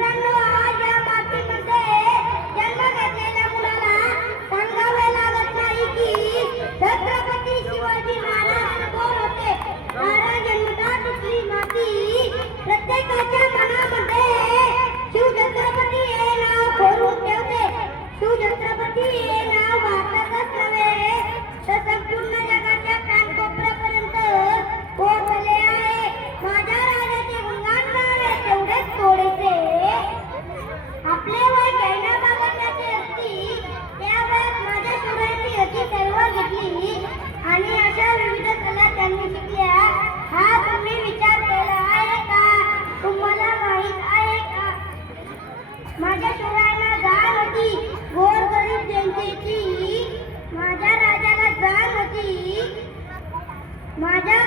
मित्रांनो, आज या मातीमध्ये जन्म घेतलेल्या मुलाला सांगावे लागत नाही की छत्रपती शिवाजी महाराज कोण होते. कारण जन्मता तुटली माती प्रत्येकाच्या मनामध्ये शिवछत्रपती हे नाव कोरून ठेवते. शिवछत्रपती हे नाव भारतातच नव्हे तर संपूर्ण जगाच्या कानकोपऱ्यापर्यंत पोहोचले आहे. माझ्या राजाचे गुणगान गाणे तेवढेच थोडेसे. आपले वय खेळण्या बागडण्याचे असती त्या वयात माझ्या शूरांनी अशी तलवार घेतली आणि अशा विविध कला त्यांनी शिकल्या. हा तुम्ही विचार केला आहे का? तुम्हाला माहित आहे का? माझ्या शूरांना जाण होती गोरगरीब जनतेची. माझ्या राजाला जाण होती माझ्या